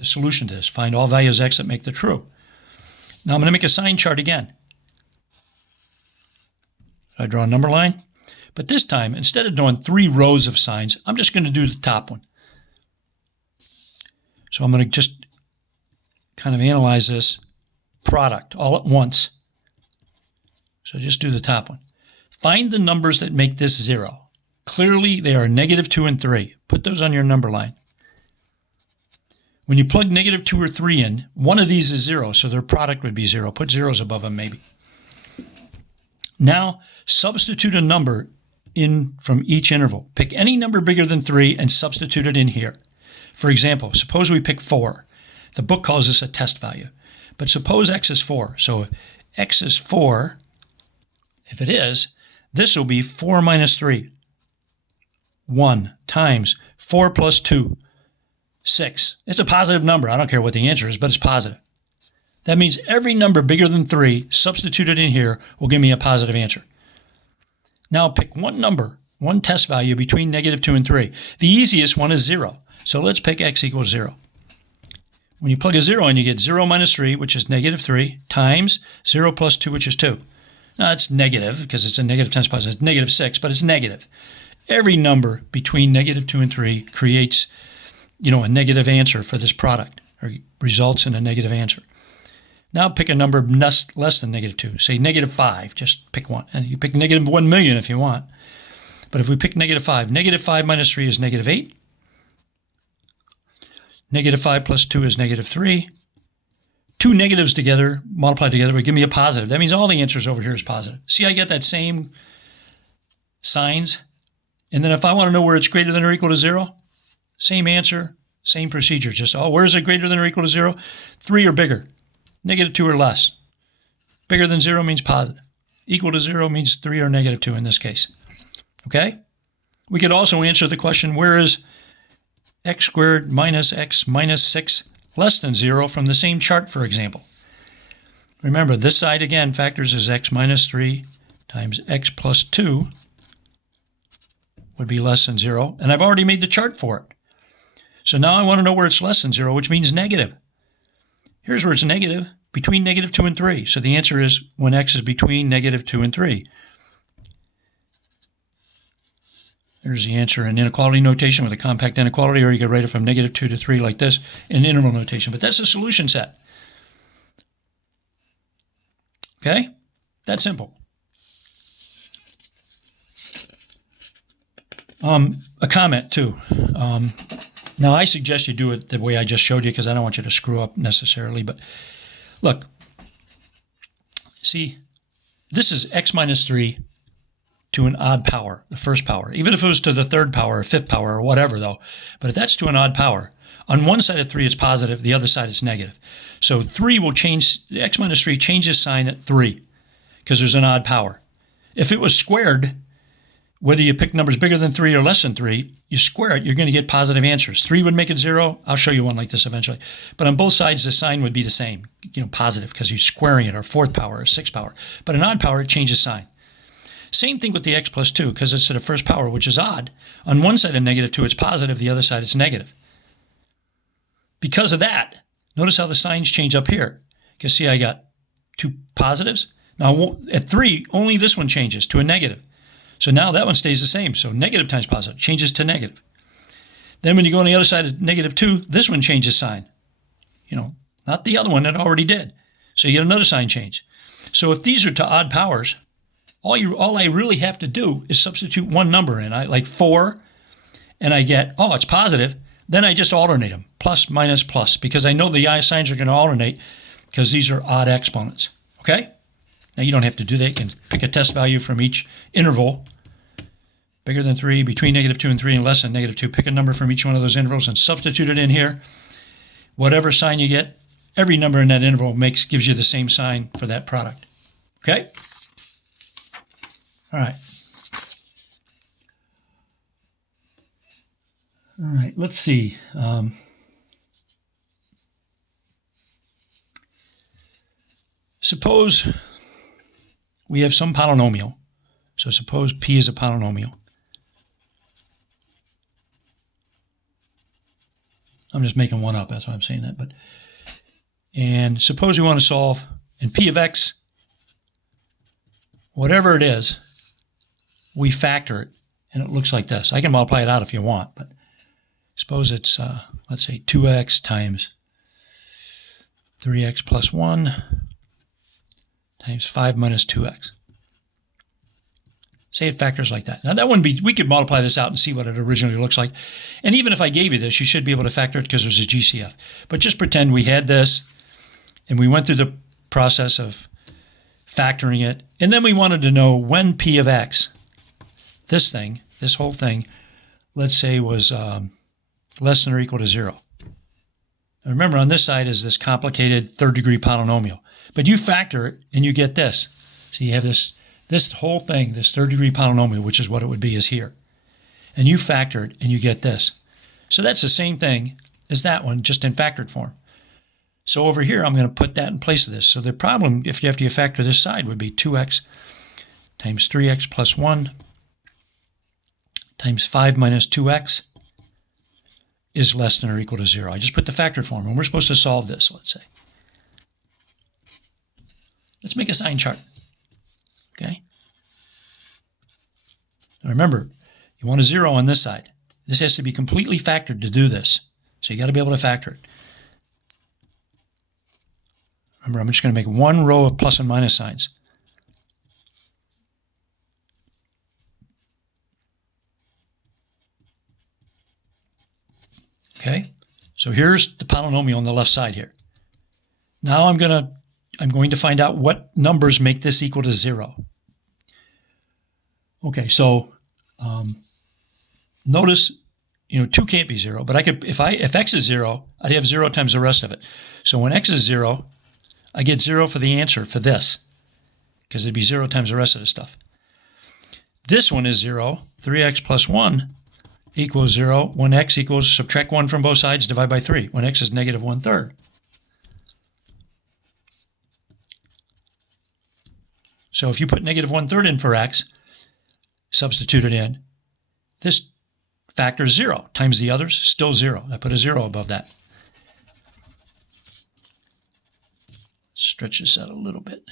the solution to this. Find all values x that make the true. Now I'm going to make a sign chart again. I draw a number line. But this time, instead of doing 3 rows of signs, I'm just going to do the top one. So I'm going to just kind of analyze this product all at once. So just do the top one. Find the numbers that make this 0. Clearly, they are -2 and 3. Put those on your number line. When you plug -2 or 3 in, one of these is 0, so their product would be 0. Put zeros above them, maybe. Now, substitute a number in from each interval. Pick any number bigger than 3 and substitute it in here. For example, suppose we pick 4. The book calls this a test value. But suppose x is 4. So if x is 4, if it is, this will be 4 minus 3. 1 times 4 plus 2, 6. It's a positive number. I don't care what the answer is, but it's positive. That means every number bigger than 3 substituted in here will give me a positive answer. Now pick one number, one test value between -2 and 3. The easiest one is 0. So let's pick x equals 0. When you plug a 0 in, you get 0 minus 3, which is -3, times 0 plus 2, which is 2. Now it's negative because it's a negative times positive. It's -6, but it's negative. Every number between -2 and 3 creates, a negative answer for this product, or results in a negative answer. Now pick a number less than -2. Say -5. Just pick one. And you pick -1 million if you want. But if we pick -5, -5 minus 3 is -8. -5 plus 2 is -3. Two negatives together, multiplied together, would give me a positive. That means all the answers over here is positive. See, I get that same signs. And then if I want to know where it's greater than or equal to 0, same answer, same procedure. Just, where is it greater than or equal to 0? 3 or bigger. -2 or less. Bigger than 0 means positive. Equal to 0 means 3 or -2 in this case. Okay? We could also answer the question, where is x squared minus x minus 6 less than 0 from the same chart, for example? Remember, this side, again, factors as x minus 3 times x plus 2 would be less than 0. And I've already made the chart for it. So now I want to know where it's less than 0, which means negative. Here's where it's negative, between -2 and 3. So the answer is when x is between -2 and 3. There's the answer in inequality notation with a compact inequality, or you could write it from -2 to 3 like this in interval notation. But that's the solution set. Okay? That's simple. A comment, too. Now, I suggest you do it the way I just showed you because I don't want you to screw up necessarily. But look, see, this is x minus 3 to an odd power, the first power. Even if it was to the third power or fifth power or whatever, though. But if that's to an odd power, on one side of 3 it's positive, the other side is negative. So 3 will change, x minus 3 changes sign at 3 because there's an odd power. If it was squared, whether you pick numbers bigger than 3 or less than 3, you square it, you're going to get positive answers. 3 would make it 0. I'll show you one like this eventually. But on both sides, the sign would be the same, positive, because you're squaring it, or fourth power, or sixth power. But an odd power, it changes sign. Same thing with the x plus 2, because it's to the first power, which is odd. On one side of -2, it's positive. The other side, it's negative. Because of that, notice how the signs change up here. You can see I got 2 positives. Now, at 3, only this one changes to a negative. So now that one stays the same. So negative times positive changes to negative. Then when you go on the other side of -2, this one changes sign. Not the other one that already did. So you get another sign change. So if these are to odd powers, all I really have to do is substitute one number in. Like 4, and I get, it's positive. Then I just alternate them, plus, minus, plus, because I know the signs are going to alternate because these are odd exponents. Okay? Now, you don't have to do that. You can pick a test value from each interval, bigger than 3, between -2 and 3, and less than -2. Pick a number from each one of those intervals and substitute it in here. Whatever sign you get, every number in that interval gives you the same sign for that product. Okay? All right. All right, let's see. Suppose we have some polynomial. So suppose P is a polynomial. I'm just making one up. That's why I'm saying that. And suppose we want to solve, in P of X, whatever it is, we factor it, and it looks like this. I can multiply it out if you want, but suppose it's, let's say, 2x times 3x plus 1 times 5 minus 2x. Say it factors like that. Now that wouldn't be, we could multiply this out and see what it originally looks like. And even if I gave you this, you should be able to factor it because there's a GCF. But just pretend we had this and we went through the process of factoring it. And then we wanted to know when P of X, this thing, this whole thing, let's say was less than or equal to 0. Now remember, on this side is this complicated third-degree polynomial. But you factor it and you get this. So you have this whole thing, this third-degree polynomial, which is what it would be, is here. And you factor it, and you get this. So that's the same thing as that one, just in factored form. So over here, I'm going to put that in place of this. So the problem, if you have to factor this side, would be 2x times 3x plus 1 times 5 minus 2x is less than or equal to 0. I just put the factored form, and we're supposed to solve this, let's say. Let's make a sign chart. Okay. Now remember, you want a 0 on this side. This has to be completely factored to do this. So you got to be able to factor it. Remember, I'm just going to make one row of plus and minus signs. Okay. So here's the polynomial on the left side here. Now I'm going to find out what numbers make this equal to 0. Okay, so notice, 2 can't be 0, but I could, if x is 0, I'd have 0 times the rest of it. So when x is 0, I get 0 for the answer for this, because it'd be 0 times the rest of the stuff. This one is 0, 3x plus 1 equals 0, when x equals, subtract 1 from both sides, divide by 3, when x is negative 1/3. So if you put negative 1/3 in for x, substitute it in, this factor is 0 times the others, still 0. I put a 0 above that. Stretch this out a little bit.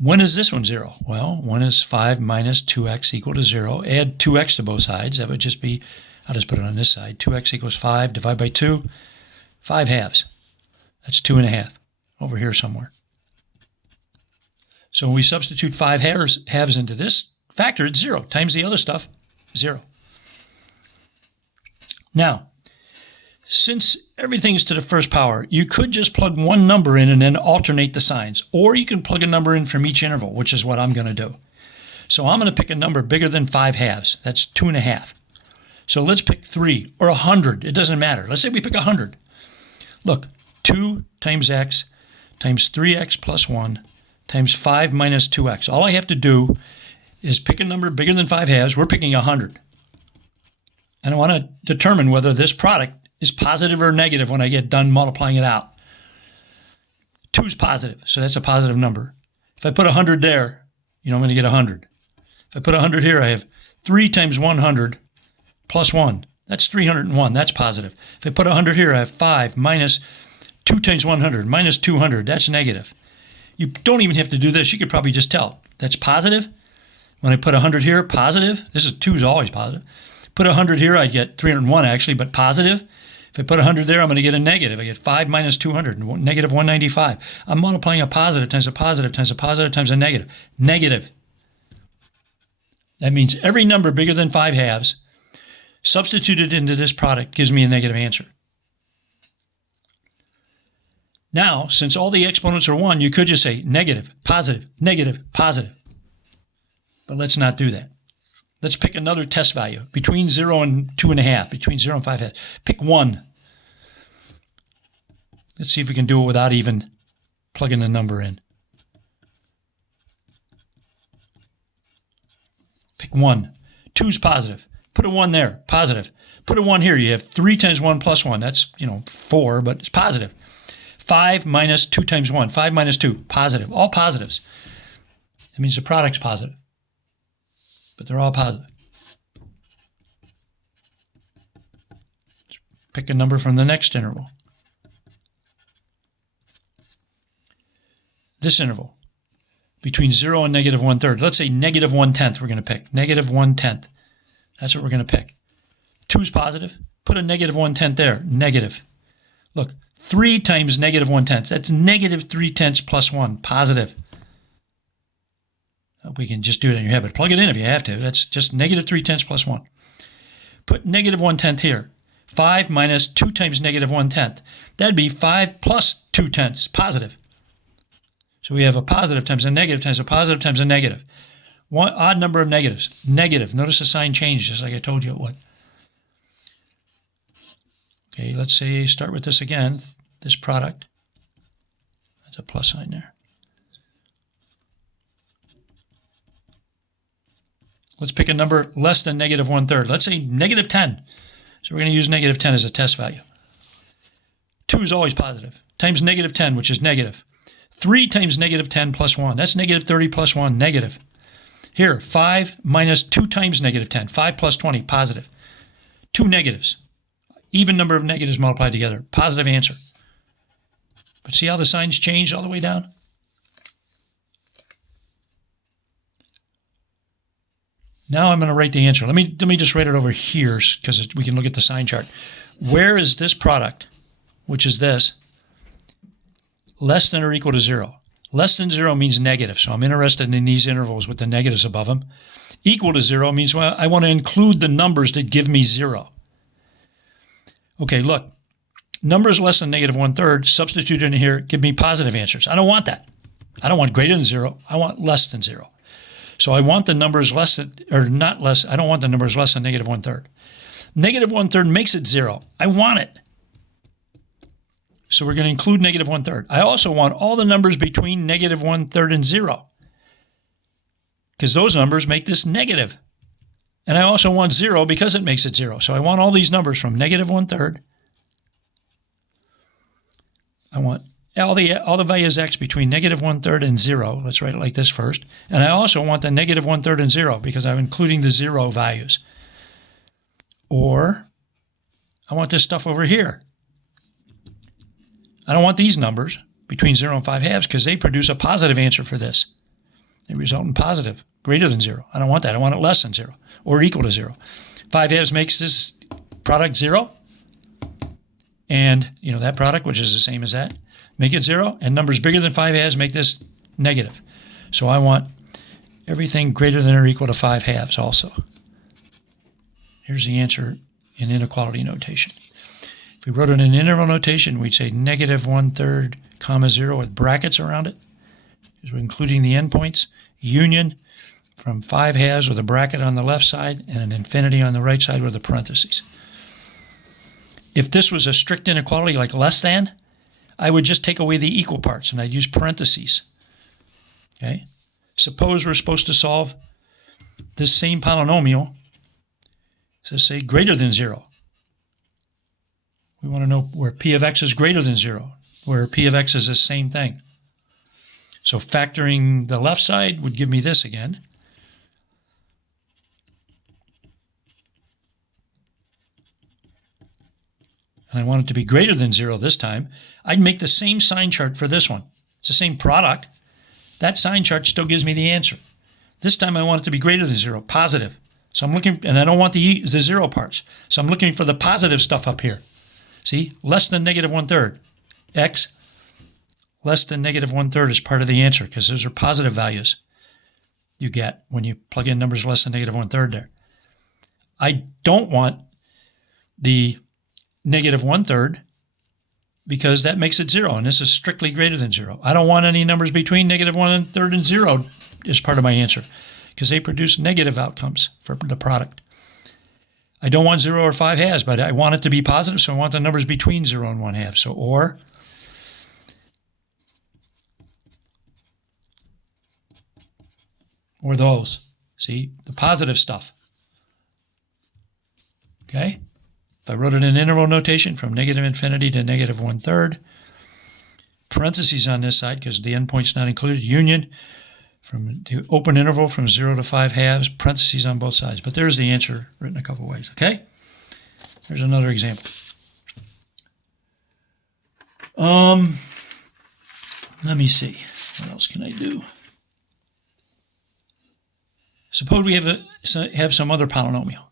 When is this one 0? Well, when is 5 minus 2x equal to 0? Add 2x to both sides. That would just be, I'll just put it on this side. 2x equals 5, divide by 2, 5 halves. That's 2.5 over here somewhere. So when we substitute 5 halves into this factor, it's 0 times the other stuff, 0. Now, since everything's to the first power, you could just plug one number in and then alternate the signs. Or you can plug a number in from each interval, which is what I'm going to do. So I'm going to pick a number bigger than 5 halves. That's 2.5. So let's pick 3 or 100. It doesn't matter. Let's say we pick 100. Look, 2 times x times 3x plus 1 times 5 minus 2x. All I have to do is pick a number bigger than 5 halves. We're picking 100. And I want to determine whether this product is positive or negative when I get done multiplying it out. 2 is positive, so that's a positive number. If I put 100 there, I'm going to get 100. If I put 100 here, I have 3 times 100 plus 1. That's 301. That's positive. If I put 100 here, I have 5 minus 2 times 100 minus 200. That's negative. You don't even have to do this. You could probably just tell. That's positive. When I put 100 here, positive. 2 is always positive. Put 100 here, I'd get 301 actually, but positive. If I put 100 there, I'm going to get a negative. I get 5 minus 200, negative 195. I'm multiplying a positive times a positive times a positive times a negative. Negative. That means every number bigger than 5 halves substituted into this product gives me a negative answer. Now, since all the exponents are 1, you could just say negative, positive, negative, positive. But let's not do that. Let's pick another test value between 0 and 2.5, between 0 and 5 halves. Pick 1. Let's see if we can do it without even plugging the number in. Pick 1. 2 is positive. Put a 1 there, positive. Put a 1 here. You have 3 times 1 plus 1. That's, 4, but it's positive. 5 minus 2 times 1. 5 minus 2, positive. All positives. That means the product's positive. But they're all positive. Pick a number from the next interval. This interval, between 0 and negative 1/3. Let's say negative 1/10 we're going to pick. Negative 1/10. That's what we're going to pick. 2 is positive. Put a negative 1/10 there. Negative. Look, 3 times negative 1/10. That's negative 3/10 plus 1. Positive. We can just do it in your head, but plug it in if you have to. That's just negative 3/10 plus 1. Put negative 1/10 here. 5 minus 2 times negative 1/10. That'd be 5 plus 2/10, positive. So we have a positive times a negative times a positive times a negative. One odd number of negatives. Negative. Notice the sign changed, just like I told you it would. Okay, let's say start with this again. This product. That's a plus sign there. Let's pick a number less than negative 1/3. Let's say negative 10. So we're going to use negative 10 as a test value. 2 is always positive. Times negative 10, which is negative. 3 times negative 10 plus 1. That's negative 30 plus 1, negative. Here, 5 minus 2 times negative 10. 5 plus 20, positive. 2 negatives. Even number of negatives multiplied together. Positive answer. But see how the signs changed all the way down? Now I'm going to write the answer. Let me just write it over here because we can look at the sign chart. Where is this product, which is this, less than or equal to 0? Less than 0 means negative, so I'm interested in these intervals with the negatives above them. Equal to 0 means, well, I want to include the numbers that give me 0. Okay, look. Numbers less than negative 1/3, substitute in here, give me positive answers. I don't want that. I don't want greater than 0. I want less than 0. So I want the numbers less than, or not less, I don't want the numbers less than negative 1/3. Negative 1/3 makes it 0. I want it. So we're going to include negative 1/3. I also want all the numbers between negative 1/3 and 0. Because those numbers make this negative. And I also want 0 because it makes it 0. So I want all these numbers from negative 1/3. I want all the values x between negative 1/3 and 0. Let's write it like this first. And I also want the negative 1/3 and 0 because I'm including the 0 values. Or I want this stuff over here. I don't want these numbers between 0 and 5/2 because they produce a positive answer for this. They result in positive, greater than 0. I don't want that. I want it less than 0 or equal to 0. 5/2 makes this product 0. And, that product, which is the same as that, make it 0. And numbers bigger than 5/2 make this negative. So I want everything greater than or equal to 5/2 also. Here's the answer in inequality notation. If we wrote it in interval notation, we'd say negative 1/3, comma 0 with brackets around it. Because we're including the endpoints. Union from 5/2 with a bracket on the left side and an infinity on the right side with the parentheses. If this was a strict inequality like less than, I would just take away the equal parts and I'd use parentheses. Okay? Suppose we're supposed to solve this same polynomial. So say greater than 0. We want to know where p of x is greater than 0, where p of x is the same thing. So factoring the left side would give me this again. And I want it to be greater than 0 this time. I'd make the same sign chart for this one. It's the same product. That sign chart still gives me the answer. This time I want it to be greater than 0, positive. So I'm looking, and I don't want the 0 parts. So I'm looking for the positive stuff up here. See, less than negative 1/3. X less than negative 1/3 is part of the answer because those are positive values you get when you plug in numbers less than negative 1/3 there. I don't want the negative 1/3 because that makes it 0, and this is strictly greater than 0. I don't want any numbers between negative 1/3 and 0 as part of my answer because they produce negative outcomes for the product. I don't want 0 or 5/2, but I want it to be positive, so I want the numbers between 0 and 1/2. So or those. See, the positive stuff. Okay? If I wrote it in interval notation from negative infinity to negative 1/3, parentheses on this side because the endpoint's not included, union from the open interval from 0 to 5/2, parentheses on both sides. But there's the answer written a couple ways, okay? There's another example. Let me see. What else can I do? Suppose we have some other polynomial,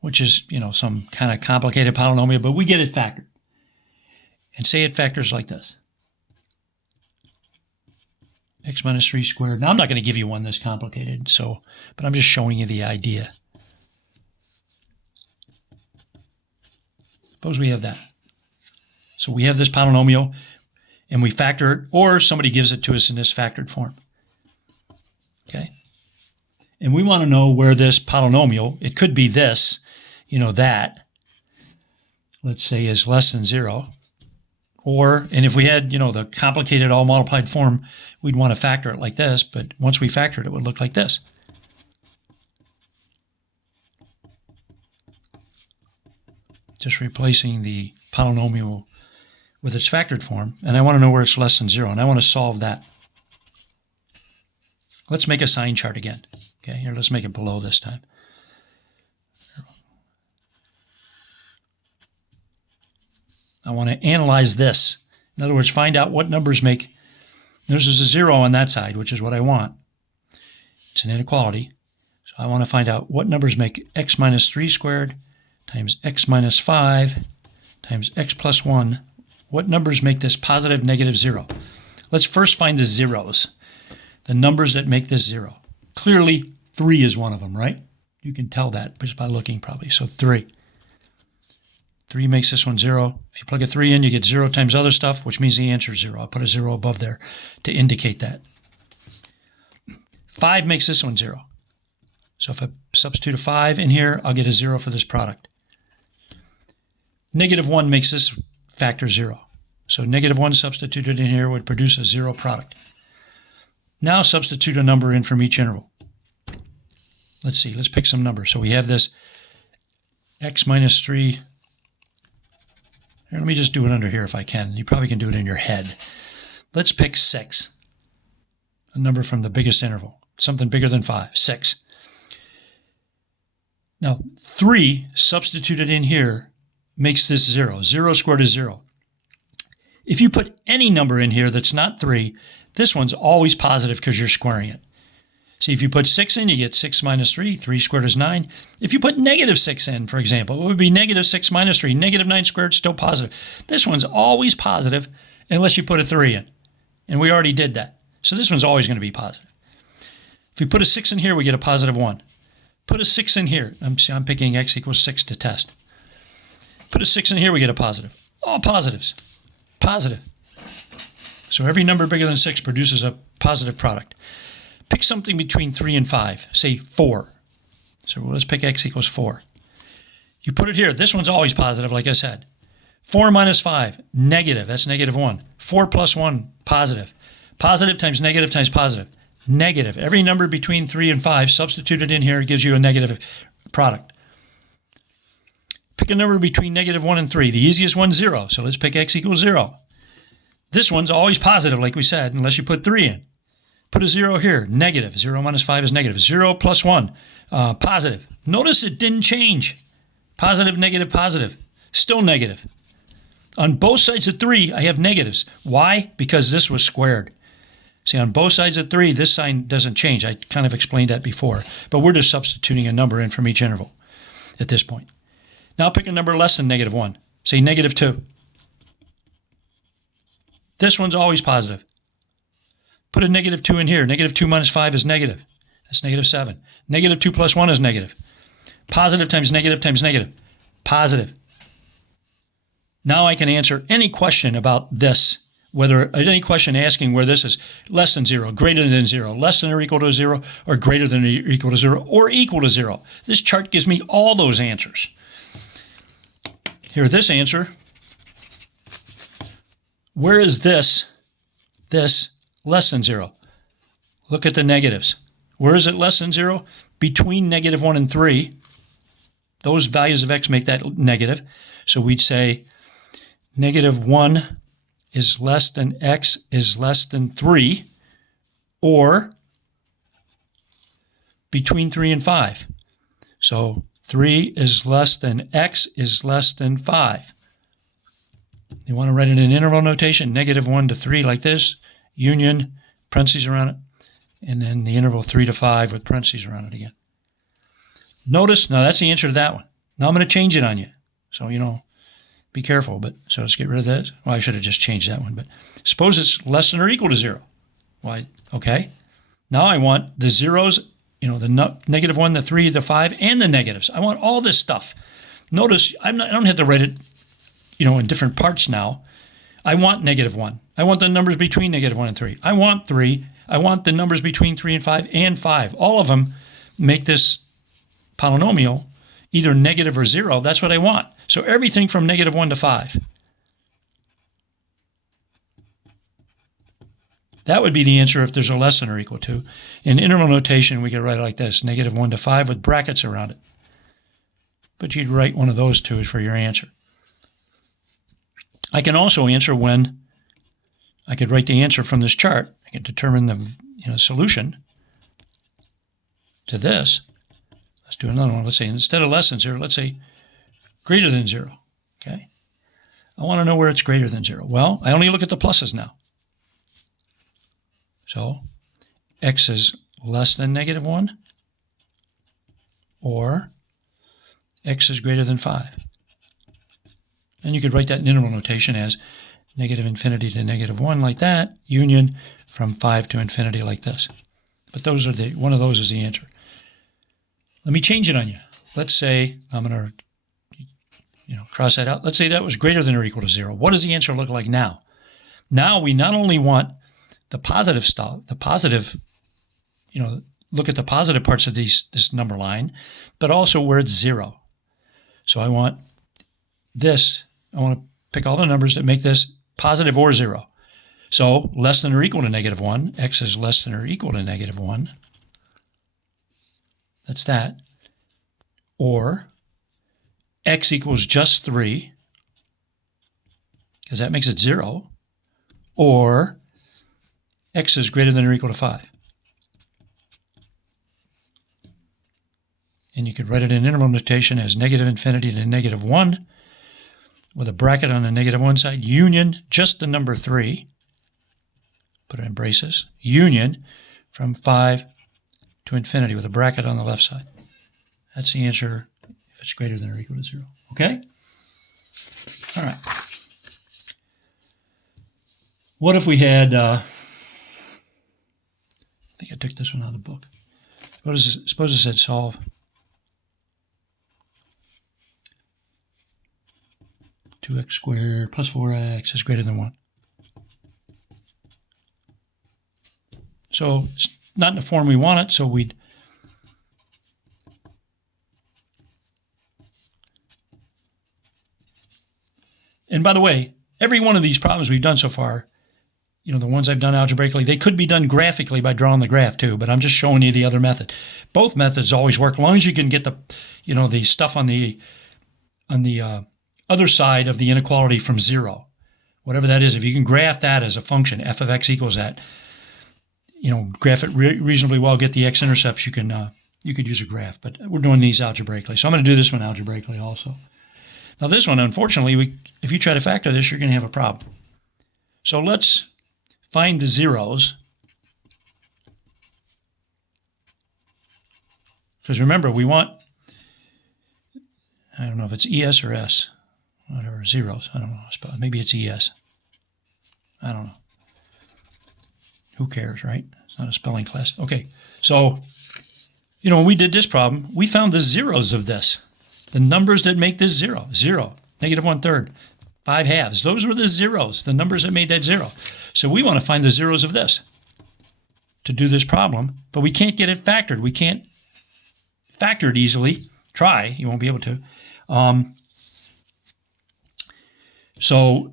which is, some kind of complicated polynomial, but we get it factored. And say it factors like this. X minus 3 squared. Now, I'm not going to give you one this complicated, but I'm just showing you the idea. Suppose we have that. So we have this polynomial, and we factor it, or somebody gives it to us in this factored form. Okay? And we want to know where this polynomial, it could be this, that, let's say, is less than 0. And if we had, the complicated all multiplied form, we'd want to factor it like this, but once we factor it, it would look like this. Just replacing the polynomial with its factored form, and I want to know where it's less than 0, and I want to solve that. Let's make a sign chart again. Okay, here, let's make it below this time. I want to analyze this. In other words, find out what numbers make, there's a 0 on that side, which is what I want. It's an inequality. So I want to find out what numbers make x minus 3 squared times x minus 5 times x plus 1. What numbers make this positive, negative 0? Let's first find the zeros, the numbers that make this 0. Clearly, 3 is one of them, right? You can tell that just by looking probably. So 3. 3 makes this one 0. If you plug a 3 in, you get 0 times other stuff, which means the answer is 0. I'll put a 0 above there to indicate that. 5 makes this one 0. So if I substitute a 5 in here, I'll get a 0 for this product. Negative 1 makes this factor 0. So negative 1 substituted in here would produce a 0 product. Now substitute a number in from each interval. Let's see, let's pick some number. So we have this x minus 3. Here, let me just do it under here if I can. You probably can do it in your head. Let's pick 6, a number from the biggest interval, something bigger than 5, 6. Now, 3 substituted in here makes this 0. 0 squared is 0. If you put any number in here that's not 3, this one's always positive because you're squaring it. See, if you put 6 in, you get 6 minus 3. 3 squared is 9. If you put negative 6 in, for example, it would be negative 6 minus 3. Negative 9 squared, still positive. This one's always positive unless you put a 3 in. And we already did that. So this one's always going to be positive. If we put a 6 in here, we get a positive 1. Put a 6 in here. I'm picking x equals 6 to test. Put a 6 in here, we get a positive. All positives. Positive. So every number bigger than 6 produces a positive product. Pick something between 3 and 5. Say 4. So let's pick x equals 4. You put it here. This one's always positive, like I said. 4 minus 5, negative. That's negative 1. 4 plus 1, positive. Positive times positive. Negative. Every number between 3 and 5 substituted in here gives you a negative product. Pick a number between negative 1 and 3. The easiest one's 0. So let's pick x equals 0. This one's always positive, like we said, unless you put 3 in. Put a 0 here, negative. 0 minus 5 is negative. 0 plus 1, positive. Notice it didn't change. Positive, negative, positive. Still negative. On both sides of 3, I have negatives. Why? Because this was squared. See, on both sides of 3, this sign doesn't change. I kind of explained that before. But we're just substituting a number in from each interval at this point. Now pick a number less than negative 1. Say negative 2. This one's always positive. Put a negative 2 in here. Negative 2 minus 5 is negative. That's negative 7. Negative 2 plus 1 is negative. Positive times negative. Positive. Now I can answer any question about this, any question asking where this is less than 0, greater than 0, less than or equal to 0, or greater than or equal to 0, or equal to 0. This chart gives me all those answers. Here, this answer, where is this less than 0? Look at the negatives. Where is it less than 0? Between negative 1 and 3. Those values of x make that negative. So we'd say negative 1 is less than x is less than 3, or between 3 and 5. So 3 is less than x is less than 5. You want to write it in interval notation, -1 to 3 like this, union, parentheses around it, and then the interval 3 to 5 with parentheses around it again. Notice, now that's the answer to that one. Now I'm going to change it on you. So, be careful. But so let's get rid of this. Well, I should have just changed that one. But suppose it's less than or equal to 0. Why? Okay. Now I want the zeros, the -1, the 3, the 5, and the negatives. I want all this stuff. Notice I don't have to write it, in different parts now. I want -1. I want the numbers between -1 and 3. I want 3. I want the numbers between 3 and 5. All of them make this polynomial either negative or 0. That's what I want. So everything from -1 to 5. That would be the answer if there's a less than or equal to. In interval notation, we could write it like this, -1 to 5 with brackets around it. But you'd write one of those two for your answer. I can also answer when I could write the answer from this chart. I can determine the solution to this. Let's do another one. Let's say instead of less than 0, let's say greater than 0. Okay. I want to know where it's greater than 0. Well, I only look at the pluses now. So x is less than -1 or x is greater than 5. And you could write that in interval notation as -∞ to -1 like that, union from 5 to infinity like this. But those are one of those is the answer. Let me change it on you. Let's say I'm going to cross that out. Let's say that was greater than or equal to 0. What does the answer look like now? Now we not only want the positive stuff, look at the positive parts of this number line, but also where it's 0. So I want this. I want to pick all the numbers that make this positive or 0. So less than or equal to -1. X is less than or equal to -1. That's that. Or x equals just 3, because that makes it 0. Or x is greater than or equal to 5. And you could write it in interval notation as -∞ to -1 with a bracket on the -1 side, union, just the number 3, put it in braces, union from 5 to infinity with a bracket on the left side. That's the answer if it's greater than or equal to 0. Okay? All right. What if we had, I think I took this one out of the book. Suppose it said solve 2x squared plus 4x is greater than 1. So it's not in the form we want it, so we'd and by the way, every one of these problems we've done so far, the ones I've done algebraically, they could be done graphically by drawing the graph too, but I'm just showing you the other method. Both methods always work as long as you can get the, the stuff on the other side of the inequality from 0. Whatever that is, if you can graph that as a function, f of x equals that, graph it reasonably well, get the x-intercepts, you could use a graph. But we're doing these algebraically. So I'm going to do this one algebraically also. Now this one, unfortunately, if you try to factor this, you're going to have a problem. So let's find the zeros. Because remember, we want, I don't know if it's ES or S, whatever, zeros. I don't know. Maybe it's ES. I don't know. Who cares, right? It's not a spelling class. Okay, so, when we did this problem, we found the zeros of this. The numbers that make this 0. 0, -1/3, 5/2. Those were the zeros, the numbers that made that 0. So we want to find the zeros of this to do this problem, but we can't get it factored. We can't factor it easily. Try, you won't be able to. So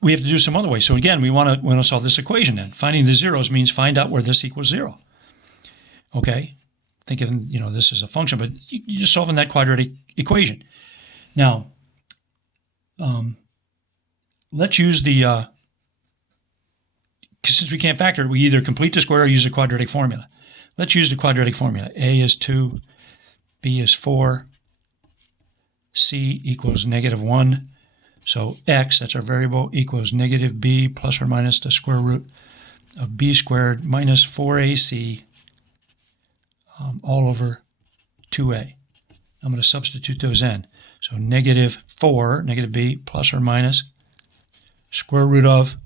we have to do some other way. So again, we want to solve this equation then. Finding the zeros means find out where this equals 0. Okay, think of, this as a function, but you're just solving that quadratic equation. Now, let's use the, since we can't factor it, we either complete the square or use the quadratic formula. Let's use the quadratic formula. A is 2, B is 4, C equals -1, So x, that's our variable, equals negative b plus or minus the square root of b squared minus 4ac all over 2a. I'm going to substitute those in. So negative 4, negative b, plus or minus square root of,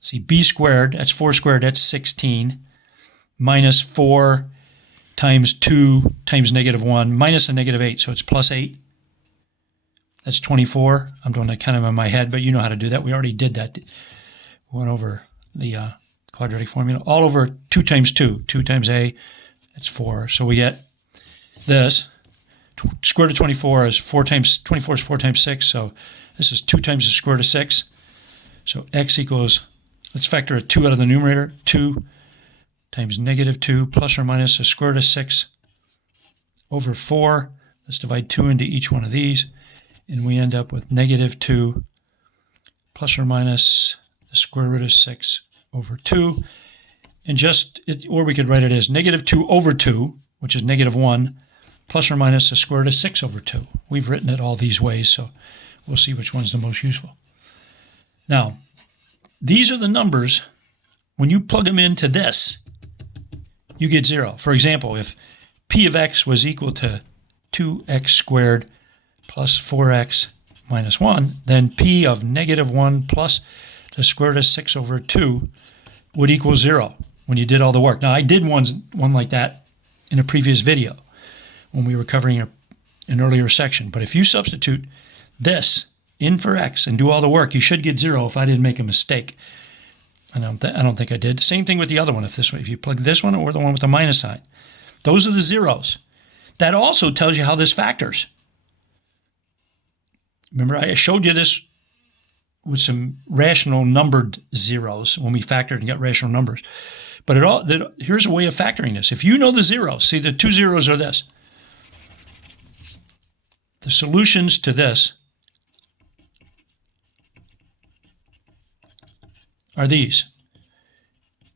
see, b squared, that's 4 squared, that's 16, minus 4 times 2 times negative 1, minus a negative 8, so it's plus 8. That's 24. I'm doing that kind of in my head, but you know how to do that. We already did that. We went over the quadratic formula. All over 2 times 2. 2 times a, that's 4. So we get this. Square root of 24 is 4 times, 24 is 4 times 6, so this is 2 times the square root of 6. So x equals, let's factor a 2 out of the numerator, 2 times negative 2 plus or minus the square root of 6 over 4. Let's divide 2 into each one of these, and we end up with negative 2 plus or minus the square root of 6 over 2. And or we could write it as negative 2 over 2, which is negative 1, plus or minus the square root of 6 over 2. We've written it all these ways, so we'll see which one's the most useful. Now, these are the numbers. When you plug them into this, you get 0. For example, if p of x was equal to 2x squared plus 4x minus 1, then p of negative 1 plus the square root of 6 over 2 would equal 0 when you did all the work. Now, I did one like that in a previous video when we were covering an earlier section. But if you substitute this in for x and do all the work, you should get 0 if I didn't make a mistake. I don't think I did. Same thing with the other one. If you plug this one or the one with the minus sign, those are the zeros. That also tells you how this factors. Remember, I showed you this with some rational numbered zeros when we factored and got rational numbers. But here's a way of factoring this. If you know the zeros, see, the 2 zeros are this. The solutions to this are these.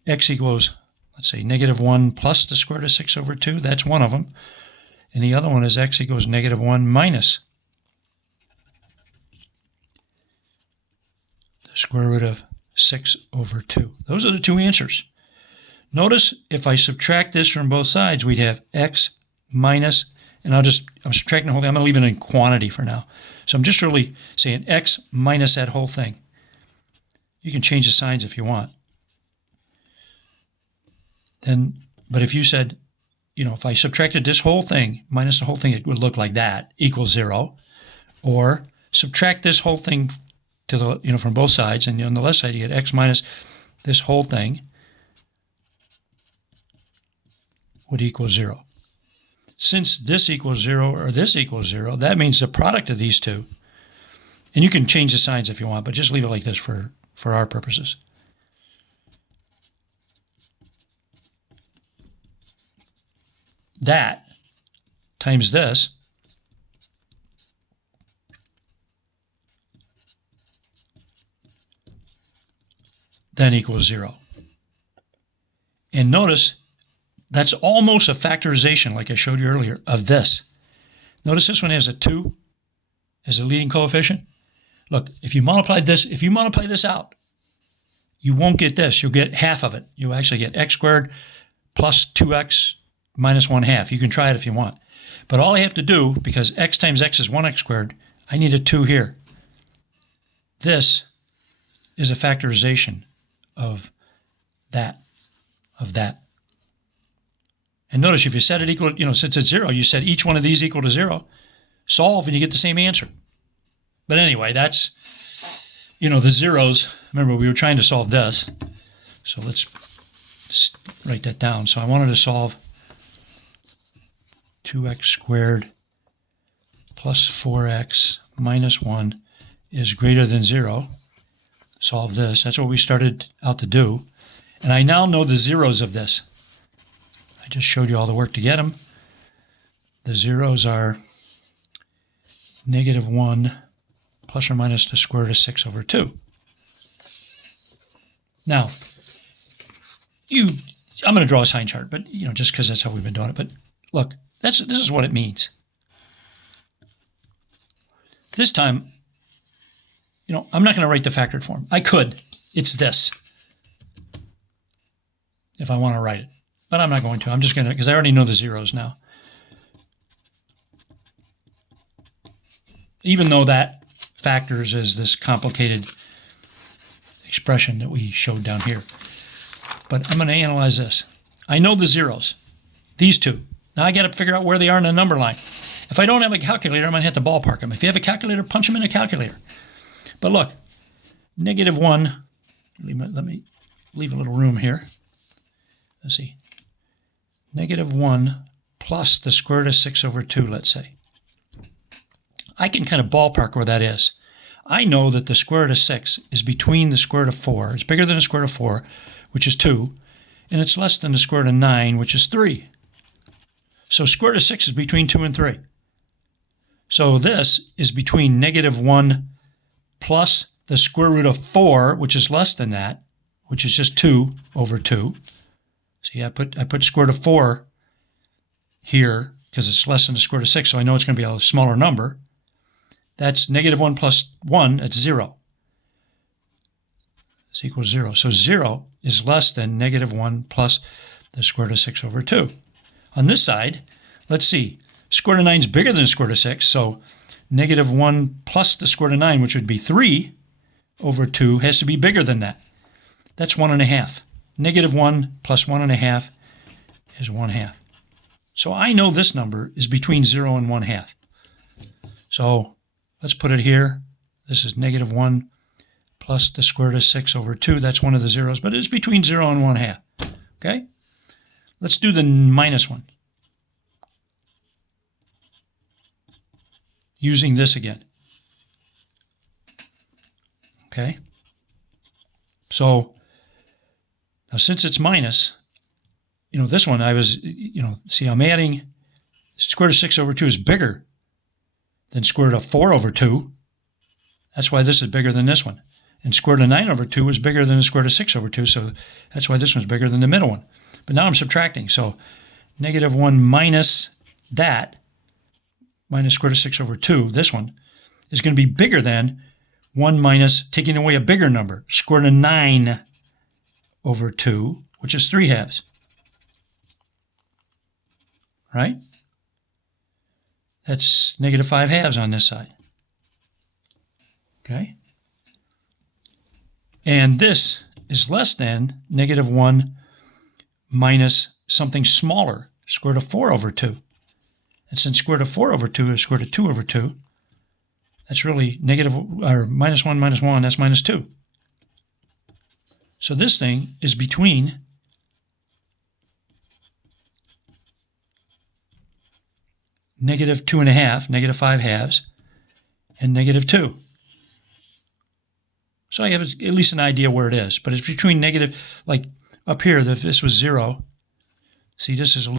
X equals, let's say, negative 1 plus the square root of 6 over 2. That's one of them. And the other one is x equals negative 1 minus the square root of 6 over 2. Those are the two answers. Notice if I subtract this from both sides, we'd have x minus, and I'm subtracting the whole thing. I'm going to leave it in quantity for now. So I'm just really saying x minus that whole thing. You can change the signs if you want. But if you said, if I subtracted this whole thing minus the whole thing, it would look like that, equals 0. Or subtract this whole thing to the, from both sides, and on the left side you get x minus this whole thing would equal 0. Since this equals 0 or this equals 0, that means the product of these two, and you can change the signs if you want, but just leave it like this for our purposes. That times this then equals 0. And notice that's almost a factorization, like I showed you earlier, of this. Notice this one has a 2 as a leading coefficient. Look, if you multiply this out, you won't get this. You'll get half of it. You'll actually get x squared plus 2x minus 1/2. You can try it if you want. But all I have to do, because x times x is 1x squared, I need a 2 here. This is a factorization of that. And notice if you set it equal, since it's 0, you set each one of these equal to 0, solve and you get the same answer. But anyway, that's, the zeros. Remember, we were trying to solve this. So let's write that down. So I wanted to solve 2x squared plus 4x minus 1 is greater than 0. Solve this. That's what we started out to do. And I now know the zeros of this. I just showed you all the work to get them. The zeros are negative 1 plus or minus the square root of 6 over 2. Now, I'm going to draw a sign chart, but just because that's how we've been doing it. But look, this is what it means. This time, I'm not going to write the factored form. I could. It's this. If I want to write it. But I'm not going to. I'm just going to, because I already know the zeros now. Even though that factors as this complicated expression that we showed down here. But I'm going to analyze this. I know the zeros. These two. Now I got to figure out where they are in the number line. If I don't have a calculator, I'm going to have to ballpark them. If you have a calculator, punch them in a calculator. But look, -1, let me leave a little room here. Let's see. -1 plus the square root of 6 over 2, let's say. I can kind of ballpark where that is. I know that the square root of 6 is between the square root of 4. It's bigger than the square root of 4, which is 2, and it's less than the square root of 9, which is 3. So square root of 6 is between 2 and 3. So this is between -1 plus the square root of 4, which is less than that, which is just 2 over 2. See, I put square root of 4 here because it's less than the square root of 6, so I know it's going to be a smaller number. That's -1 plus 1, that's 0. This equals 0. So 0 is less than -1 plus the square root of 6 over 2. On this side, let's see. Square root of 9 is bigger than the square root of 6, so -1 plus the square root of 9, which would be 3 over 2, has to be bigger than that. That's 1.5. -1 plus 1.5 is 1/2. So I know this number is between 0 and 1/2. So let's put it here. This is -1 plus the square root of 6 over 2. That's one of the zeros, but it's between 0 and 1/2. Okay? Let's do the -1. Using this again. Okay? So, now since it's minus, this one I was, see I'm adding, square root of 6 over 2 is bigger than square root of 4 over 2. That's why this is bigger than this one. And square root of 9 over 2 is bigger than the square root of 6 over 2, so that's why this one's bigger than the middle one. But now I'm subtracting, so -1 minus that, minus square root of 6 over 2, this one, is going to be bigger than 1 minus, taking away a bigger number, square root of 9 over 2, which is 3/2. Right? That's -5/2 on this side. Okay? And this is less than -1 minus something smaller, square root of 4 over 2. And since square root of 4 over 2 is square root of 2 over 2, that's really -1 minus 1, that's -2. So this thing is between -2.5, -5/2, and -2. So I have at least an idea where it is, but it's between negative, like up here, if this was 0, see this is a